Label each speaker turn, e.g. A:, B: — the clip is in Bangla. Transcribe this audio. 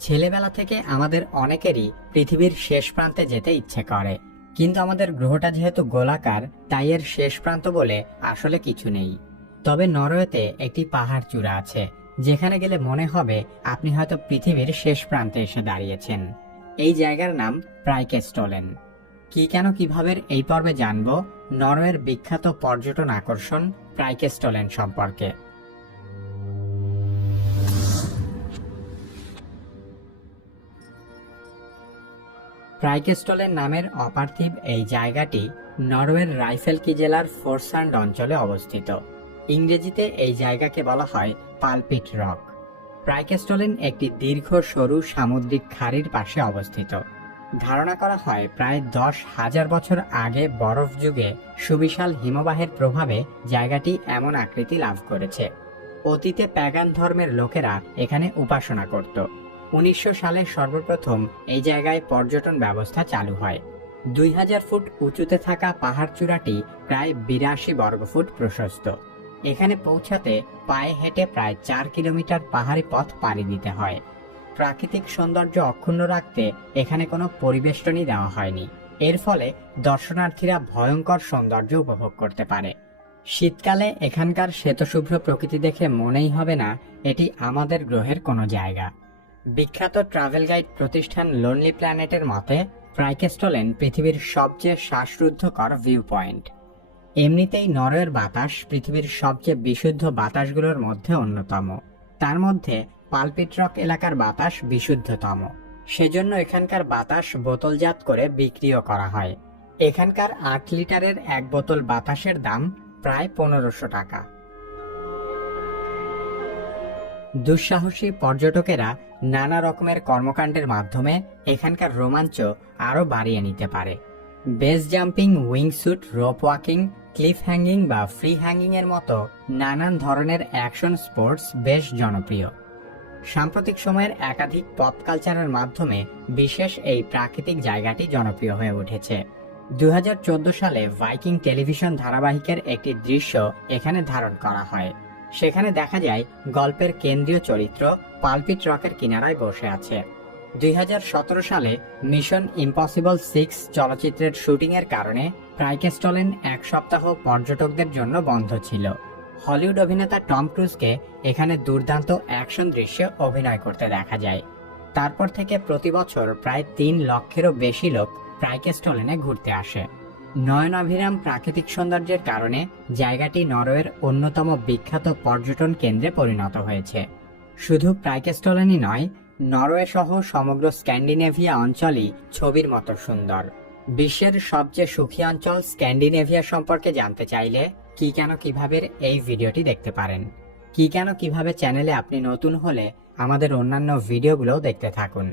A: ছেলেবেলা থেকে আমাদের অনেকেরই পৃথিবীর শেষ প্রান্তে যেতে ইচ্ছে করে। কিন্তু আমাদের গ্রহটা যেহেতু গোলাকার, তাই এর শেষ প্রান্ত বলে আসলে কিছু নেই। তবে নরওয়েতে একটি পাহাড় চূড়া আছে, যেখানে গেলে মনে হবে আপনি হয়তো পৃথিবীর শেষ প্রান্তে এসে দাঁড়িয়েছেন। এই জায়গার নাম প্রাইকেস্টলেন। কি কেন কীভাবে এই পর্বে জানব? নরওয়ের বিখ্যাত পর্যটন আকর্ষণ প্রাইকেস্টলেন সম্পর্কে। প্রাইকেস্টলেন নামের অপার্থিব এই জায়গাটি নরওয়ের রাইফেলকি জেলার ফোরসান্ড অঞ্চলে অবস্থিত। ইংরেজিতে এই জায়গাকে বলা হয় পালপিট রক। প্রাইকেস্টলেন একটি দীর্ঘ, সরু, সামুদ্রিক খাড়ির পাশে অবস্থিত। ধারণা করা হয় প্রায় দশ হাজার বছর আগে বরফ যুগে সুবিশাল হিমবাহের প্রভাবে জায়গাটি এমন আকৃতি লাভ করেছে। অতীতে প্যাগান ধর্মের লোকেরা এখানে উপাসনা করত। উনিশশো সালে সর্বপ্রথম এই জায়গায় পর্যটন ব্যবস্থা চালু হয়। দুই হাজার ফুট উঁচুতে থাকা পাহাড় চূড়াটি প্রায় বিরাশি বর্গফুট প্রশস্ত। এখানে পৌঁছাতে পায়ে হেঁটে প্রায় চার কিলোমিটার পাহাড়ি পথ পাড়ি দিতে হয়। প্রাকৃতিক সৌন্দর্য অক্ষুণ্ণ রাখতে এখানে কোনো পরিবেষ্টনী দেওয়া হয়নি। এর ফলে দর্শনার্থীরা ভয়ঙ্কর সৌন্দর্য উপভোগ করতে পারে। শীতকালে এখানকার শ্বেতশুভ্র প্রকৃতি দেখে মনেই হবে না, এটি আমাদের গ্রহের কোনো জায়গা। বিখ্যাত ট্রাভেল গাইড প্রতিষ্ঠান লোনলি প্ল্যানেটের মতে প্রাইকেস্টলেন পৃথিবীর সবচেয়ে শ্বাসরুদ্ধকর ভিউ পয়েন্ট এমনিতেই নরওয়ের বাতাস পৃথিবীর সবচেয়ে বিশুদ্ধ বাতাসগুলোর মধ্যে অন্যতম। তার মধ্যে পালপিট্রক এলাকার বাতাস বিশুদ্ধতম। সেজন্য এখানকার বাতাস বোতলজাত করে বিক্রিও করা হয়। এখানকার আট লিটারের এক বোতল বাতাসের দাম প্রায় পনেরোশো টাকা। দুঃসাহসী পর্যটকেরা নানা রকমের কর্মকাণ্ডের মাধ্যমে এখানকার রোমাঞ্চ আরও বাড়িয়ে নিতে পারে। Base jumping wingsuit rope walking, cliff hanging বা ফ্রি হ্যাঙ্গিং এর মতো নানান ধরনের অ্যাকশন স্পোর্টস বেশ জনপ্রিয়। সাম্প্রতিক সময়ের একাধিক পপ কালচারের মাধ্যমে বিশেষ এই প্রাকৃতিক জায়গাটি জনপ্রিয় হয়ে উঠেছে। দু হাজার চোদ্দ সালে ভাইকিং টেলিভিশন ধারাবাহিকের একটি দৃশ্য এখানে ধারণ করা হয়। সেখানে দেখা যায় গল্পের কেন্দ্রীয় চরিত্র পালপিট রকের কিনারায় বসে আছে। দুই হাজার সতেরো সালে মিশন ইম্পসিবল সিক্স চলচ্চিত্রের শুটিংয়ের কারণে প্রাইকেস্টলেন এক সপ্তাহ পর্যটকদের জন্য বন্ধ ছিল। হলিউড অভিনেতা টম ক্রুজকে এখানে দুর্দান্ত অ্যাকশন দৃশ্যে অভিনয় করতে দেখা যায়। তারপর থেকে প্রতি বছর প্রায় তিন লক্ষেরও বেশি লোক প্রাইকেস্টলেনে ঘুরতে আসে। নয়নাভিরাম প্রাকৃতিক সৌন্দর্যের কারণে জায়গাটি নরওয়ের অন্যতম বিখ্যাত পর্যটন কেন্দ্রে পরিণত হয়েছে। শুধু প্রাইকেস্টলেনই নয়, নরওয়ে সহ সমগ্র স্ক্যান্ডিনেভিয়া অঞ্চলই ছবির মতো সুন্দর। বিশ্বের সবচেয়ে সুখী অঞ্চল স্ক্যান্ডিনেভিয়া সম্পর্কে জানতে চাইলে কি কেন কীভাবে এই ভিডিওটি দেখতে পারেন। কি কেন কীভাবে চ্যানেলে আপনি নতুন হলে আমাদের অন্যান্য ভিডিওগুলো দেখতে থাকুন।